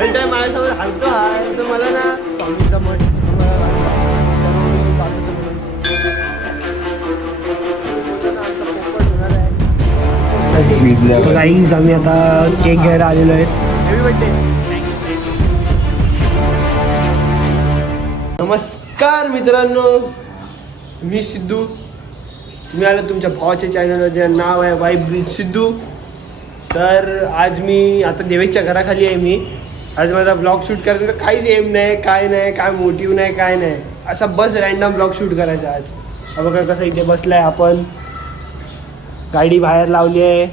हर time माझ्यासोबत हरतो हा तर मला ना स्वामींचा मठ गाईज आम्ही आता केक घ्यायला आलेलो आहे. Happy birthday. नमस्कार मित्रांनो, मी सिद्धू. तुम्ही आलो तुमच्या भावाच्या चॅनलवर ज्याचं नाव आहे वाईब विथ सिद्धू. तर आज मी आता देवेशच्या घराखाली आहे. मी आज माझा ब्लॉग शूट करायचा काहीच एम नाही, काय नाही, काय मोटिव्ह नाही, काय नाही. असा बस रॅन्डम ब्लॉग शूट करायचा आज. हा बघा कसं इथे बसलाय आपण, गाडी बाहेर लावली आहे.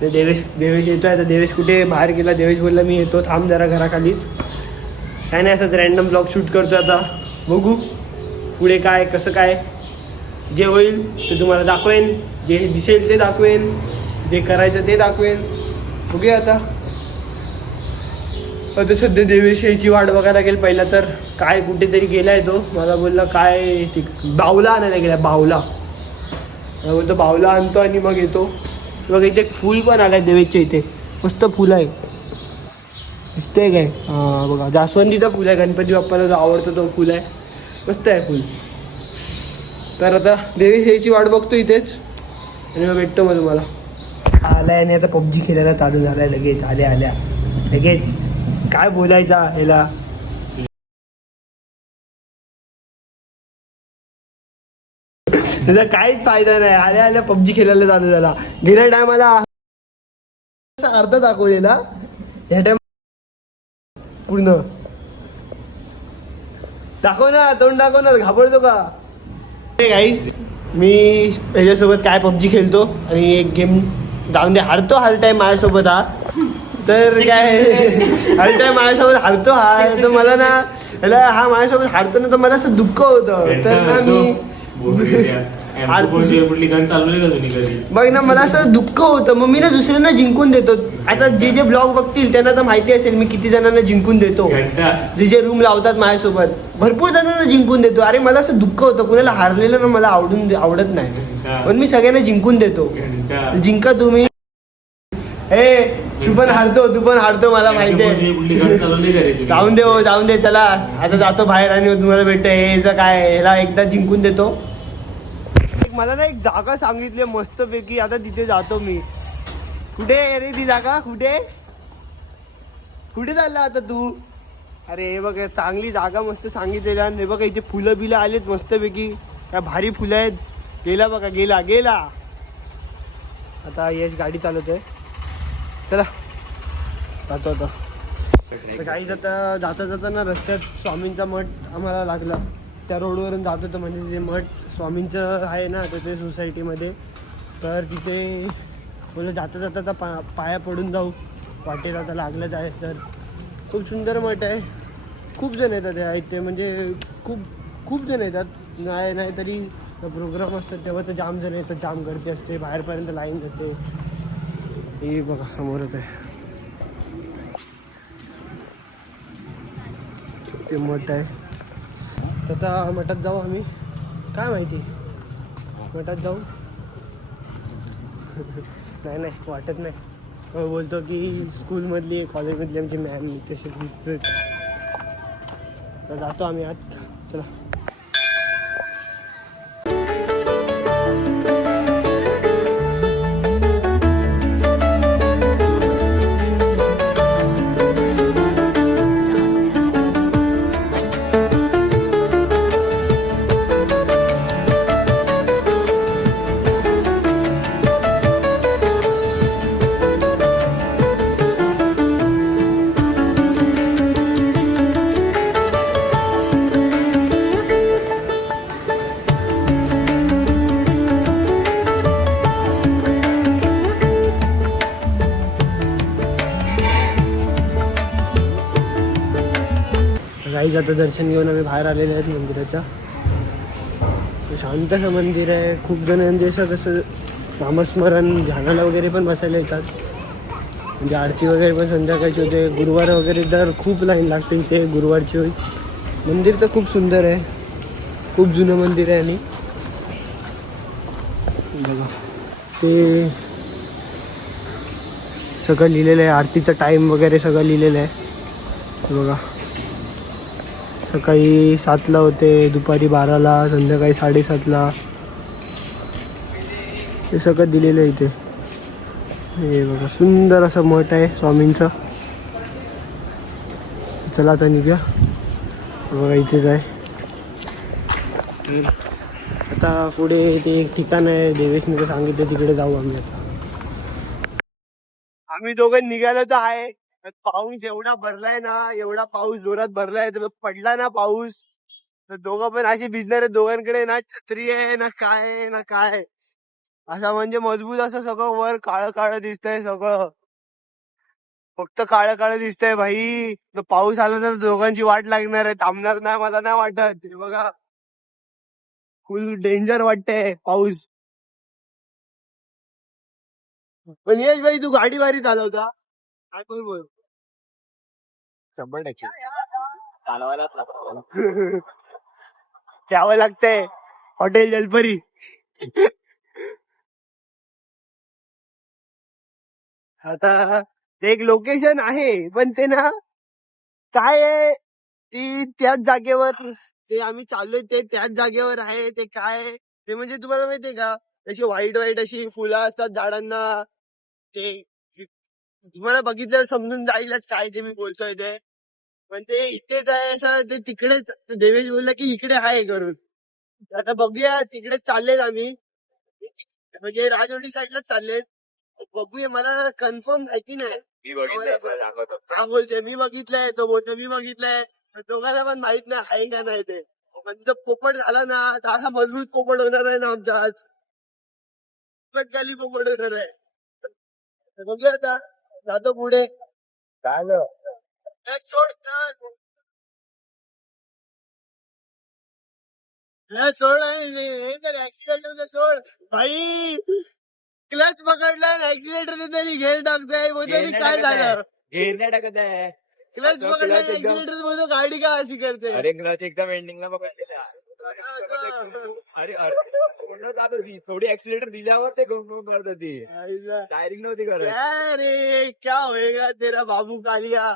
तर देवेश येतो आहे. तर देवेश कुठे बाहेर गेला. देवेश बोलला मी येतो, थांब जरा घराखालीच. काय नाही, असंच रॅन्डम ब्लॉग शूट करतो. आता बघू पुढे काय कसं काय जे होईल ते तुम्हाला दाखवेन. जे दिसेल ते दाखवेन, जे करायचं ते दाखवेन. बघूया आता सध्या देवेश यायची वाट बघायला लागेल. पहिला तर काय कुठेतरी गेलाय तो. मला बोलला काय ते बावला आणायला गेला. बावला बोलतो बावला आणतो आणि मग येतो. बघा इथे एक फूल पण आलाय देवेशच्या इथे. मस्त फुल आहे, दिसतंय काय? हां बघा, जास्वंदीचा फुल आहे. गणपती बाप्पाला जो आवडतो तो फुल आहे. मस्त आहे फुल. तर आता देवेश यायची वाट बघतो इथेच आणि मग भेटतो मग तुम्हाला. आलाय आणि आता पबजी खेळायला चालू झालाय लगेच. आल्या लगेच काय बोलायचा ह्याला. त्याचा काहीच फायदा नाही. आल्या पबजी खेळायला चालू झाला. गेल्या टायमाला अर्धा दाखवलेला, ह्या टाइम पूर्ण दाखव ना, तोंड दाखव ना, घाबरतो का? गाईस मी ह्याच्यासोबत काय पबजी खेळतो आणि एक गेम जाऊन दे हारतो हर टाइम माझ्यासोबत. हा तर काय हर टाइम माझ्यासोबत हारतो हा. तर मला ना ह्याला हा माझ्यासोबत हारतो ना तर मला असं दुःख होतं. तर ना मी बघ ना मला असं दुःख होतं. मग मी ना दुसऱ्यांना जिंकून देतो. आता जे ब्लॉग बघतील त्यांना तर माहिती असेल मी किती जणांना जिंकून देतो. जे रूम लावतात माझ्यासोबत भरपूर जणांना जिंकून देतो. अरे मला असं दुःख होतं, कुणाला हारलेलं ना मला आवडत नाही. पण मी सगळ्यांना जिंकून देतो. जिंका तुम्ही. तू पण हारतो मला माहिती आहे. जाऊन दे चला आता जातो बाहेर आणि तुम्हाला भेटतं. हे काय ह्याला एकदा जिंकून देतो. मला ना एक जागा सांगितली मस्तपैकी, आता तिथे जातो मी. कुठे रे ती जागा? कुठे चालला आता तू? अरे हे बघ चांगली जागा मस्त सांगितलेली. आणि हे बघा इथे फुलं बिलं आलेत मस्तपैकी, काय भारी फुलं आहेत. गेला बघा, गेला. आता यश गाडी चालवतोय. चला जातो आता. काहीच आता जाता ना रस्त्यात स्वामींचा मठ आम्हाला लागला. त्या रोडवरून जात होतं, म्हणजे जे मठ स्वामींचं आहे ना तिथे सोसायटीमध्ये. तर तिथे बोललं जाता पाया पडून जाऊ. वाटेत आता लागलंच आहे. तर खूप सुंदर मठ आहे. खूप जण येतात इथे, म्हणजे खूप जण येतात. नाही तरी प्रोग्राम असतात तेव्हा तर जाम जण येतात. जाम गर्दी असते, बाहेरपर्यंत लाईन जाते. हे बघा समोरच आहे ते मठ आहे. तर आता मठात जाऊ आम्ही. काय माहिती मठात जाऊ नाही वाटत नाही. बोलतो की स्कूलमधली कॉलेजमधली आमची मॅम तसेच दिसतं. तर जातो आम्ही आत. चला काहीच आता दर्शन घेऊन आम्ही बाहेर आलेले आहेत मंदिराच्या. शांत असं मंदिर आहे. खूप जण म्हणजे असं कसं नामस्मरण ध्यानाला वगैरे पण बसायला येतात. म्हणजे आरती वगैरे पण संध्याकाळची होते. गुरुवार वगैरे तर खूप लाईन लागते इथे गुरुवारची होईल. मंदिर तर खूप सुंदर आहे, खूप जुनं मंदिर आहे. आणि बघा ते सगळं लिहिलेलं आहे, आरतीचा टाईम वगैरे सगळं लिहिलेलं आहे. हे बघा, सकाळी 7ला होते, दुपारी 12ला, संध्याकाळी 7:30ला. हे सगळं दिलेलं आहे इथे. हे बघा, सुंदर असं मठ आहे स्वामींचं. चला आता निघूया. बघा इथेच आहे. आता पुढे ते एक ठिकाण आहे, देवेशने तर सांगितलं, तिकडे जाऊ आम्ही आता. आम्ही दोघं निघालो तर आहे. पाऊस एवढा भरलाय ना, एवढा पाऊस जोरात भरलाय, तर पडला ना पाऊस तर दोघं पण अशी भिजणार आहे. दोघांकडे ना छत्री आहे ना काय आहे ना काय, असा म्हणजे मजबूत असं सगळं वर काळं काळं दिसतंय सगळं. फक्त काळं काळं दिसतंय भाई. तर पाऊस आला तर दोघांची वाट लागणार आहे, थांबणार नाही मला नाही वाटत. हे बघा, फुल डेंजर वाटतंय पाऊस. पण यश भाई, तू गाडी वारी चालवता काय पण बोल. 100% चालवायलाच लागतं. द्यावं लागतंय. हॉटेल जलपरी. आता ते एक लोकेशन आहे, पण ते ना काय आहे, ती त्याच जागेवर, ते आम्ही चाललोय ते त्याच जागेवर आहे. ते काय ते म्हणजे तुम्हाला माहितीये का, अशी व्हाईट व्हाईट अशी फुलं असतात झाडांना. ते तुम्हाला बघितल्यावर समजून जाईलच काय ते मी बोलतोय ते. पण ते इथेच आहे असं, ते तिकडेच. देवेश बोलला की इकडे आहे करून. आता बघूया, तिकडे चाललेत आम्ही, म्हणजे राजवडी साईडलाच चाललेत. बघूया, मला कन्फर्म माहिती नाही. हा बोलते मी बघितलंय, तो बोलतो मी बघितलंय. दोघांना पण माहित नाही आहे का नाही ते. पण जर पोपट झाला ना, तर असा मजबूत पोपट होणार आहे ना आमचा आज. खाली पोपट होणार आहे. बघूया आता, जातो पुढे. काय सोड सोड ऍक्सिडेंट सोड भाई. क्लच पकडला, ऍक्सिलेटर तरी घेर टाकताय, बोलतो काय झालं. घेर नाही टाकत आहे. क्लच पकडला, ऍक्सिलेटर बोलतो गाडी का अशी करते. अरे क्लच एकदम एंडिंगला पकडलेला. अरे थोडी ऍक्सिलेटर दिल्यावर ते घुम करत होती, टायरिंग नव्हती करत. अरे क्या होएगा तेरा बाबू कालिया.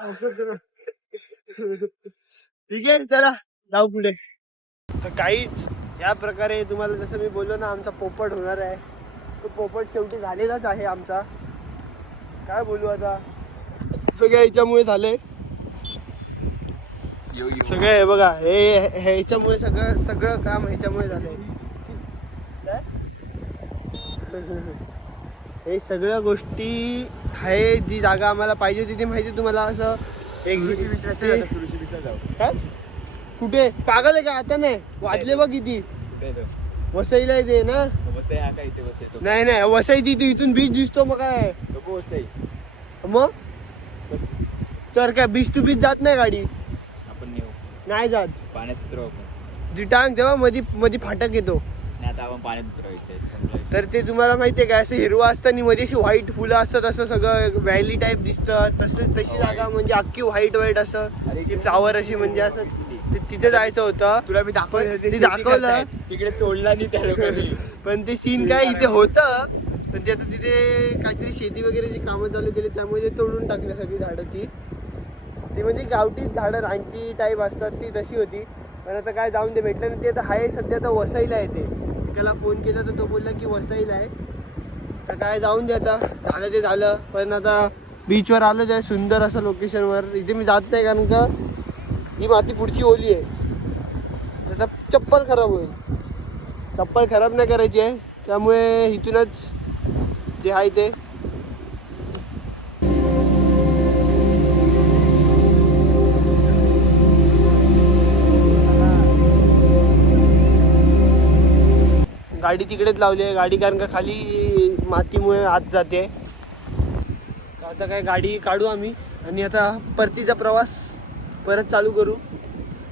ठीक आहे, चला जाऊ पुढे. तर काहीच या प्रकारे तुम्हाला जसं मी बोललो ना, आमचा पोपट होणार आहे. तो पोपट शेवटी झालेलाच आहे आमचा. काय बोलू आता, सगळ्या ह्याच्यामुळे झालंय. सगळं हे बघा, हे ह्याच्यामुळे सगळं काम ह्याच्यामुळे झालंय. हे सगळ्या गोष्टी आहे. जी जागा आम्हाला पाहिजे होती ती माहिती तुम्हाला. असं एक काय कुठे पागल आहे का, आता नाही वाजले बघ किती. वसईला येते ना. नाही नाही, वसई तिथे इथून बीच दिसतो मग काय. मग तर काय बीच टू बीच जात नाही गाडी. आपण नाही जात. पाण्यात उतरव आपण. जिटांग तेव्हा मधी फाटक येतो. आता आपण पाण्यात उतरवायचं. तर ते तुम्हाला माहितीये का, असं हिरवा असताना मध्ये अशी व्हाईट फुलं असतात, असं सगळं व्हॅली टाईप दिसतं. तशी जागा म्हणजे अख्खी व्हाईट व्हाईट असं फ्लावर अशी म्हणजे असं. तिथे जायचं होतं, तुला मी दाखवलं. तिकडे तोडला नाही त्या लोकांनी. पण ते सीन काय इथे होतं, पण ते आता तिथे काहीतरी शेती वगैरेची कामं चालू केली, त्यामुळे ते तोडून टाकले सगळी झाडं. ती म्हणजे गावठी झाडं रानटी टाईप असतात, ती तशी होती. पण आता काय जाऊन ते भेटलं नाही. ते आता आहे सध्या तर वसईला आहे. ते त्याला फोन केला तर तो बोलला की वसईला आहे. तर काय जाऊन दे, आता झालं ते झालं. पण आता बीचवर आलं आहे, सुंदर असं लोकेशनवर. इथे मी जात नाही कारण का ही माती पुढची ओली आहे, त्याचा चप्पल खराब होईल. चप्पल खराब नाही करायची आहे, त्यामुळे इथूनच जे आहे ते. गाडी तिकडेच लावली आहे. गाडी कारण का खाली मातीमुळे आत जाते. आता काय गाडी काढू आम्ही आणि आता परतीचा प्रवास परत चालू करू.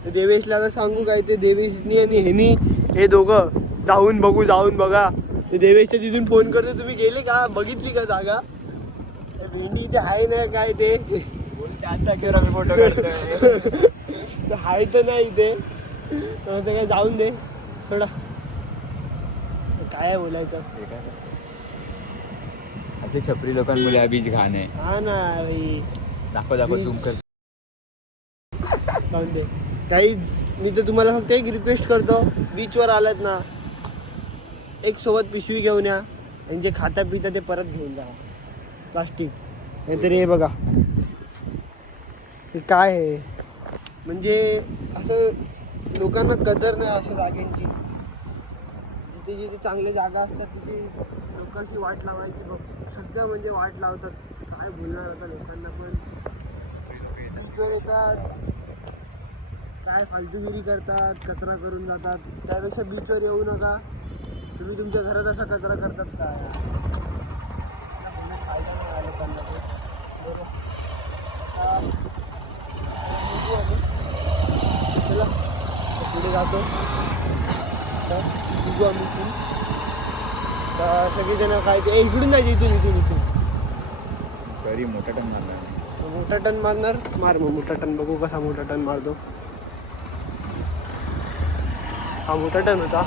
देवेशला आता सांगू काय ते, देवेशनी आणि ह्यानी हे दोघं जाऊन बघा. ते देवेशच्या तिथून फोन करतो, तुम्ही गेले का, बघितली का जागा. भिंडी ते आहे ना काय ते फोटो काढतोय. हाय तर नाही ते. तर काय जाऊन दे, सोडा. काय बोलायचं. ऐसे छपरी लोकांमुळे हा बीच घाण आहे. हा ना भाई. दाखव झूम कर. जाऊन दे. काहीच मी तर तुम्हाला फक्त एक रिक्वेस्ट करतो, बीचवर आलात ना एक सोबत पिशवी घेऊन या आणि जे खाता पिता ते परत घेऊन जा. प्लास्टिक नाहीतरी हे बघा हे काय आहे, म्हणजे असं लोकांना कदर नाही अशा जागांची. जिथे जिथे चांगल्या जागा असतात तिथे लोक अशी वाट लावायची बघ, सध्या म्हणजे वाट लावतात. काय बोलणार आता लोकांना, पण बीचवर येतात काय फालतूगिरी करतात, कचरा करून जातात. त्यापेक्षा बीचवर येऊ नका. तुम्ही तुमच्या घरात असा कचरा करतात काय, फायदा नाही आहे लोकांना ते. बरं चला पुढे जातो. बघू आम्ही इथून. तर सगळेजण काय ते इकडून जायचे, इथून तरी मोठा टन मारणार. मोठा टन मारणार. मार मग मोठा टन, बघू कसा मोठा टन मारतो. हा मोठा टन होता.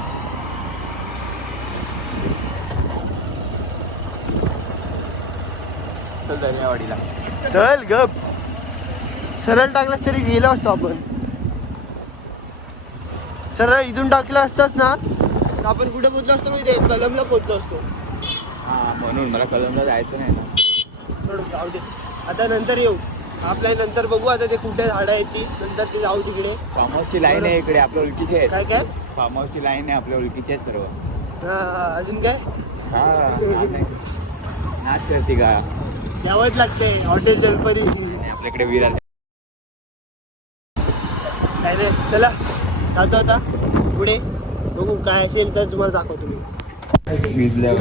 चल दर्यावाडीला. चल गप. सरळ टाकलास तरी गेलो असतो आपण. सरळ इथून टाकला असतास ना तर आपण कुठे पोचलो असतो माहिती आहे, कलमला पोचलो असतो. हा म्हणून मला कलमला जायचं नाही ना. सोड जाऊ दे, आता नंतर येऊ. आपल्या नंतर बघू आता ते कुठे झाडं आहेत ती, नंतर ते जाऊ तिकडे. फार्म हाऊसची लाईन आहे इकडे, आपल्या ओळखीचे आहेत. काय काय फार्म हाऊसची लाईन आहे, आपल्या ओळखीचे आहेत सर्व. हा अजून काय हा नाच करते का यावंच लागते. हॉटेल जलपरी आपल्याकडे विरार. काय रे, चला जातो आता पुढे. बघू काय असेल तर तुम्हाला दाखवतो मी.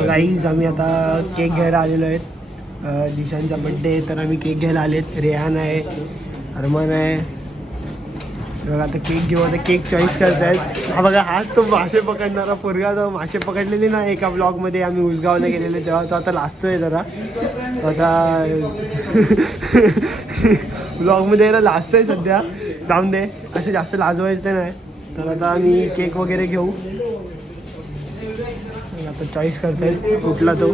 गाईज आम्ही आता केक घ्यायला आलेलो आहेत. दिशांचा बड्डे आहे तर आम्ही केक घ्यायला आलेत. रेहान आहे, अरमान आहे. सगळं आता केक घेऊ. आता केक चॉईस करतायत. हा बघा, हाच तो मासे पकडणारा पोरगा. तो मासे पकडलेले ना एका ब्लॉगमध्ये आम्ही उसगावला गेलेले तेव्हा. तो आता लाजतोय जरा. तो आता ब्लॉगमध्ये ना लाजतोय सध्या. जाऊन दे, असं जास्त लाजवायचं नाही. तर आता आम्ही केक वगैरे घेऊ. आता चॉईस करतायत कुठला तो.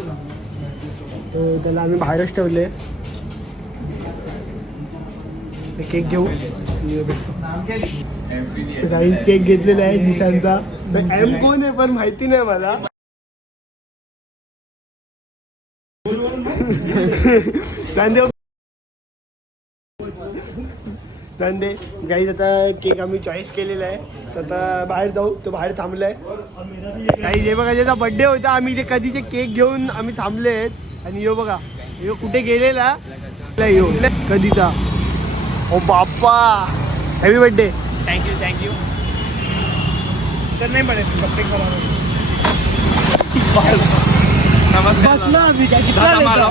त्याला आम्ही बाहेरच ठेवले. केक घेऊ. काही केक घेतलेला आहे दिशांचा. एम कोण आहे पण माहिती नाही मला. दे गाईज आता केक आम्ही चॉईस केलेला आहे. तर आता बाहेर जाऊ. तो बाहेर थांबलाय. काही जे बघा ज्याचा बड्डे होता आम्ही ते कधीचे केक घेऊन आम्ही थांबले आहेत. आणि यो बघा यो कुठे गेलेला यो कधीचा. ओ बाप्पा, हॅपी बर्थडे. थँक्यू. तर नाही पडेल कपडे नमस्कार.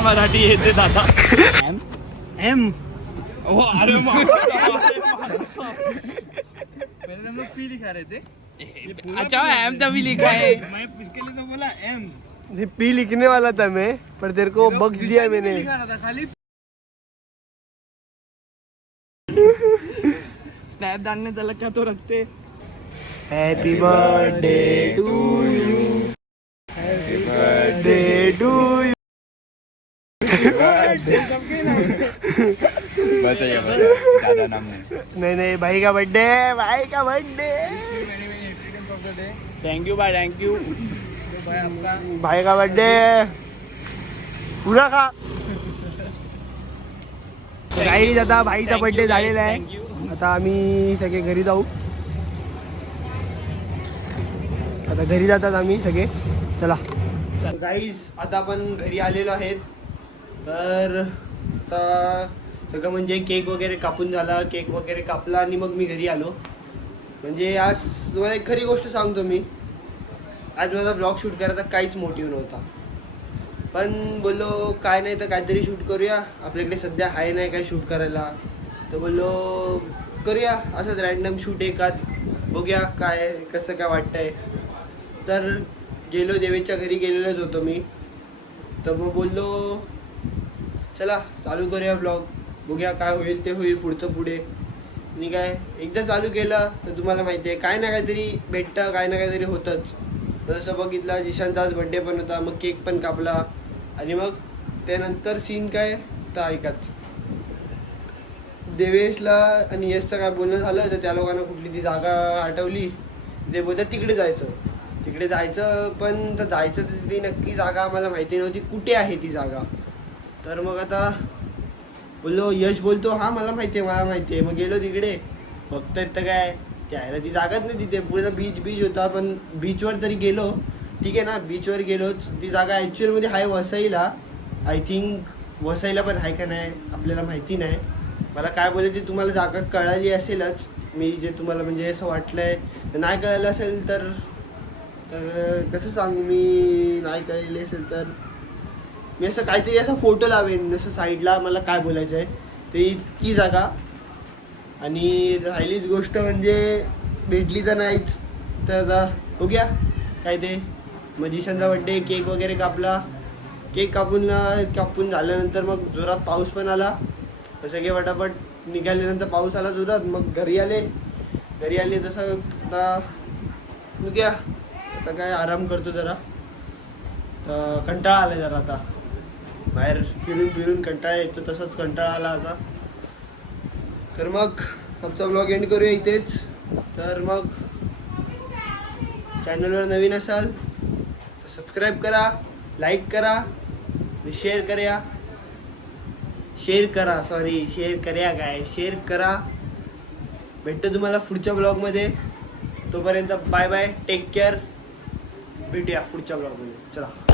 मराठी येते दादा. एम ओ अरे पी लिखा रहे थे. अच्छा एम तभी लिखा है. मैं इसके लिए तो बोला एम. पी लिखने वाला था मैं, पर तेरे को बक्स दिया मैंने. स्नैप डालने तलक का तो रखते. Happy birthday to you. Happy birthday to you. बस ज्यादा नाम नहीं भाई का बर्थडे. भाई का बर्थडे. Thank you bye. थँक्यू भाई का बर्थडे पुरा खा. काही आता भाईचा बर्थडे झालेला आहे. आता आम्ही सगळे घरी जाऊ. आता घरी जातात आम्ही सगळे. चला गाईज आता आपण घरी आलेलो आहेत. तर आता सगळं म्हणजे केक वगैरे कापून झाला. केक वगैरे कापला आणि मग मी घरी आलो. म्हणजे आज तुम्हाला एक खरी गोष्ट सांगतो मी. आज माझा ब्लॉग शूट करायचा काहीच मोटिव्ह नव्हता. पण बोललो काय नाही तर काहीतरी शूट करूया. आपल्याकडे सध्या आहे नाही काय शूट करायला. तर बोललो करूया असंच रॅन्डम शूट एकात. बघूया काय कसं काय वाटतंय. तर गेलो देवेच्या घरी गेलेलोच होतो मी. तर मग बोललो चला चालू करूया ब्लॉग. बघूया काय होईल ते होईल पुढचं पुढे. मी काय एकदा चालू केलं तर तुम्हाला माहिती आहे काय ना काहीतरी भेटतं, काय ना काहीतरी होतंच. तर जसं बघितलं जिशांचा आज बड्डे पण होता. मग केक पण कापला आणि मग त्यानंतर सीन काय तर ऐकाच. देवेशला आणि यशचं काय बोलणं झालं तर त्या लोकांना कुठली ती जागा आठवली. ते बोलतात तिकडे जायचं पण तर जायचं तर ती नक्की जागा आम्हाला माहिती नव्हती कुठे आहे ती जागा. तर मग आता बोललो, यश बोलतो हा मला माहिती आहे. मग गेलो तिकडे बघतायत तर काय त्याला ती जागाच नाही तिथे. पूर्ण बीच होता. पण बीचवर तरी गेलो, ठीक आहे ना, बीचवर गेलोच. ती जागा ॲक्च्युअलमध्ये आहे वसईला. आय थिंक वसईला पण आहे का नाही आपल्याला माहिती नाही. मला काय बोलायचे तुम्हाला जागा कळाली असेलच. मी जे तुम्हाला म्हणजे असं वाटलंय नाही कळलं असेल तर कसं सांगू मी. नाही कळले असेल तर मी असं काहीतरी असा फोटो लावेन असं साईडला. मला काय बोलायचं आहे ते ती जागा. आणि राहिलीच गोष्ट म्हणजे भेटली तर नाहीच. तर आता बघूया काय ते. मजिशनचा बड्डे, केक वगैरे कापला. केक कापून झाल्यानंतर मग जोरात पाऊस पण आला. सगळे फटाफट निघाल्यानंतर पाऊस आला जोरात. मग घरी आले तसं आता बघूया. आता काय आराम करतो जरा. तर कंटाळा आला जरा आता. बाहेर फिरून कंटाळा येतो. तसंच कंटाळा आला आता. तर मग आजचा ब्लॉग एंड करूया इथेच. तर मग चॅनलवर नवीन असाल तर सबस्क्राईब करा, लाईक करा, शेअर करा. भेटतो तुम्हाला पुढच्या ब्लॉगमध्ये. तोपर्यंत बाय बाय, टेक केअर. भेटूया पुढच्या ब्लॉगमध्ये. चला.